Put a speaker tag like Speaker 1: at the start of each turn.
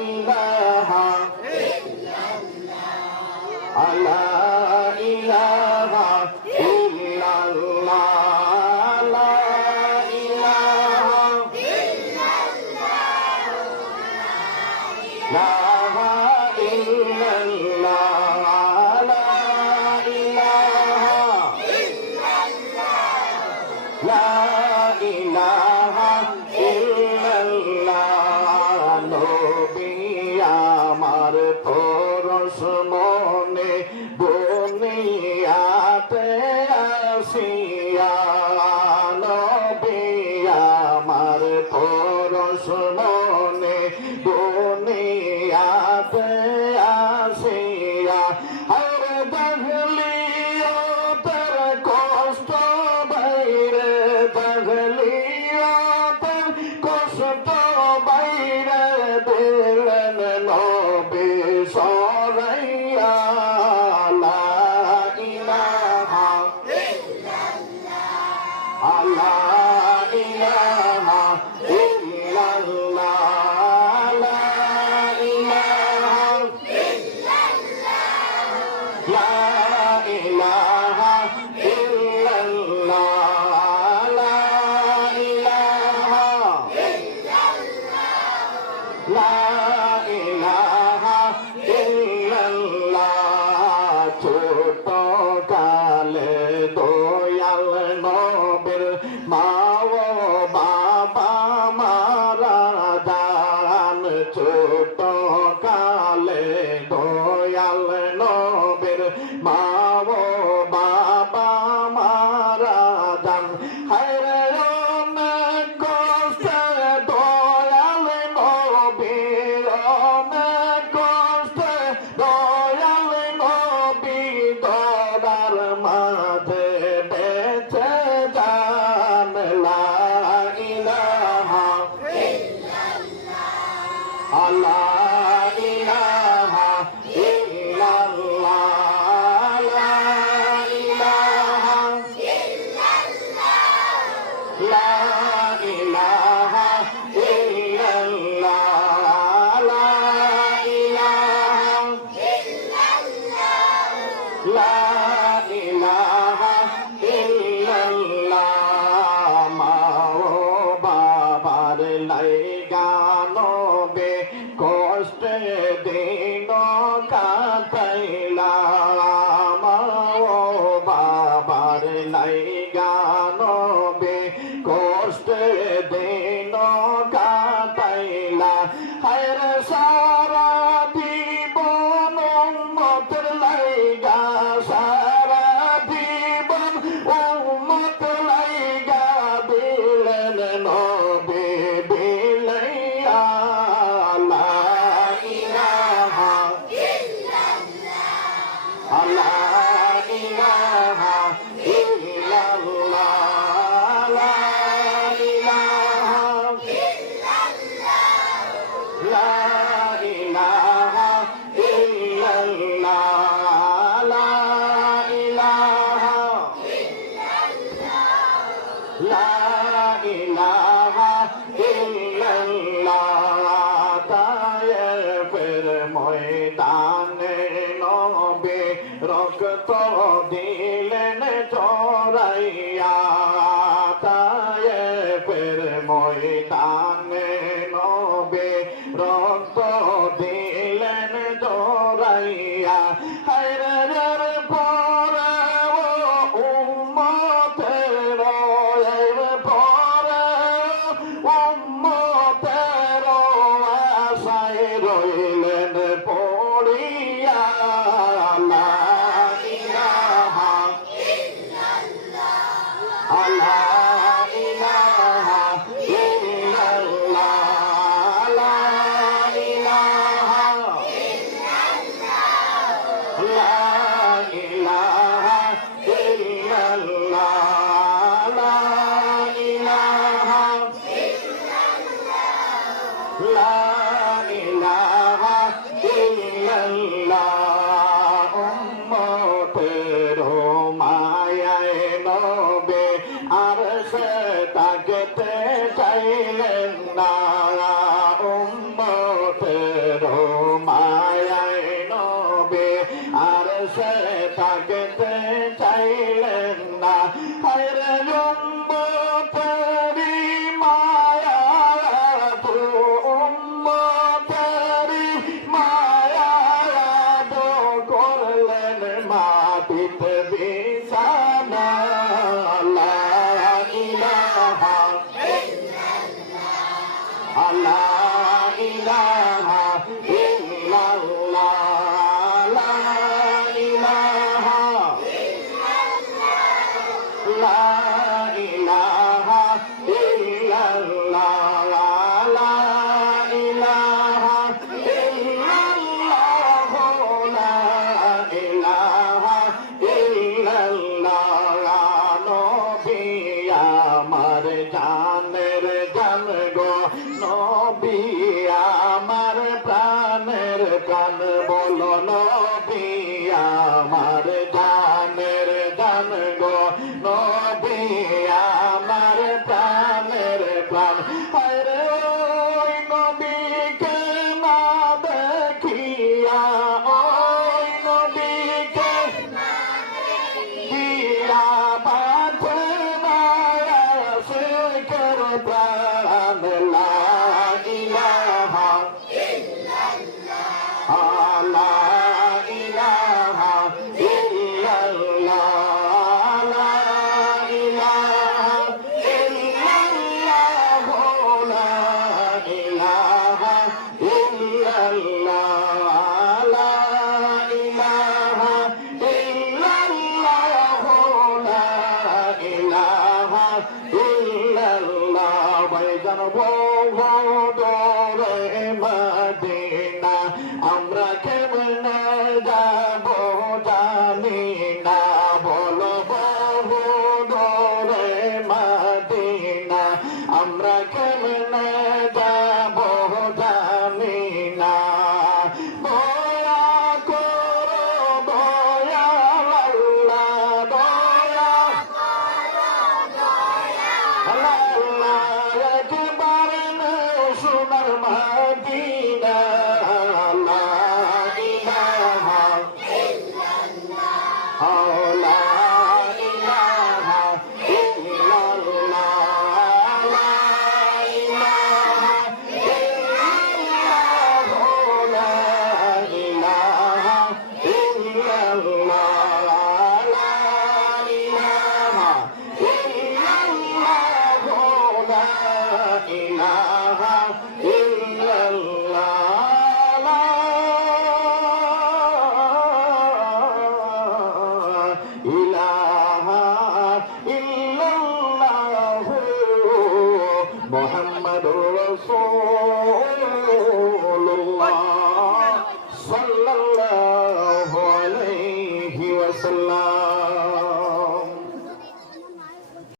Speaker 1: إله إلا الله Somebody. لا إله আমাদের গান ইলাহা ইল্লাল্লাহ তায়েফের ময়দানে নবে রক্ত দিলেন চোরাইয়া তায়েফের ময়দানে নবে রক্ত দিলেন là বলো নবী আমার